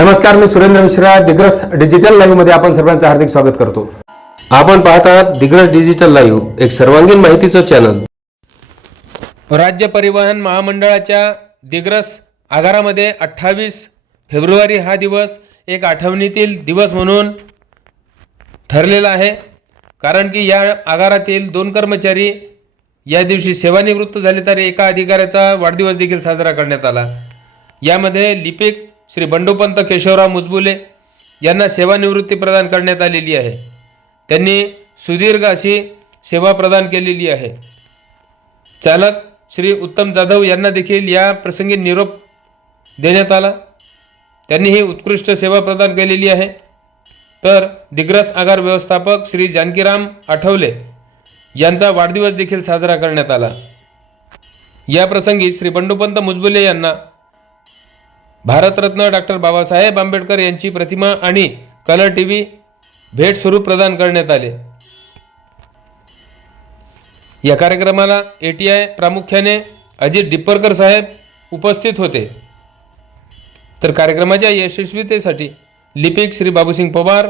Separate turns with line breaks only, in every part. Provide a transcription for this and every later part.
नमस्कार मी सुरेंद्र मिश्रा दिग्रस डिजिटल लाईव्हमध्ये आपण सर्वांचं हार्दिक स्वागत करतो.
आपण पाहत आहात दिग्रस डिजिटल लाईव्ह एक सर्वांगीण माहितीचं चॅनल
राज्य परिवहन महामंडळाच्या दिग्रस आगारामध्ये अठ्ठावीस फेब्रुवारी हा दिवस एक आठवणीतील दिवस म्हणून ठरलेला आहे. कारण की या आगारातील दोन कर्मचारी या दिवशी सेवानिवृत्त झाले तर एका अधिकाऱ्याचा वाढदिवस देखील साजरा करण्यात आला. यामध्ये लिपिक श्री बंडोपंत केशवराव मुजबुले यांना सेवानिवृत्ती प्रदान करण्यात आलेली आहे. त्यांनी सुदीर्घ अशी सेवा प्रदान केलेली आहे. चालक श्री उत्तम जाधव यांना देखील या प्रसंगी निरोप देण्यात आला. त्यांनीही उत्कृष्ट सेवा प्रदान केलेली आहे. तर दिग्रस आगार व्यवस्थापक श्री जानकीराम आठवले यांचा वाढदिवस देखील साजरा करण्यात आला. या प्रसंगी श्री बंडोपंत मुजबुले यांना भारतरत्न डॉक्टर बाबासाहेब आंबेडकर यांची प्रतिमा आणि कलर टी व्ही भेट स्वरूप प्रदान करण्यात आले. या कार्यक्रमाला ए टी आय प्रामुख्याने अजित डिप्परकर साहेब उपस्थित होते. तर कार्यक्रमाच्या यशस्वीतेसाठी लिपिक श्री बाबूसिंग पवार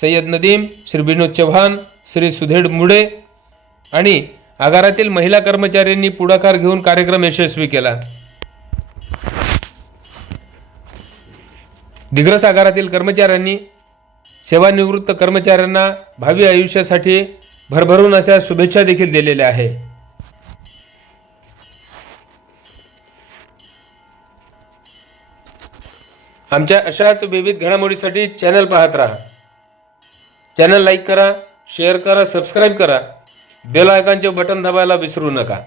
सय्यद नदीम श्री विनोद चव्हाण श्री सुधीर मुडे आणि आगारातील महिला कर्मचाऱ्यांनी पुढाकार घेऊन कार्यक्रम यशस्वी केला. दिग्रस आगारातील कर्मचाऱ्यांनी सेवानिवृत्त कर्मचाऱ्यांना भावी आयुष्यासाठी भरभरून अशा शुभेच्छा देखील दिलेल्या आहे आमच्या अशाच विविध घडामोडीसाठी चॅनल पाहत राहा. चॅनल लाईक करा शेअर करा सबस्क्राईब करा. बेल आयकॉनचे बटन दाबायला विसरू नका.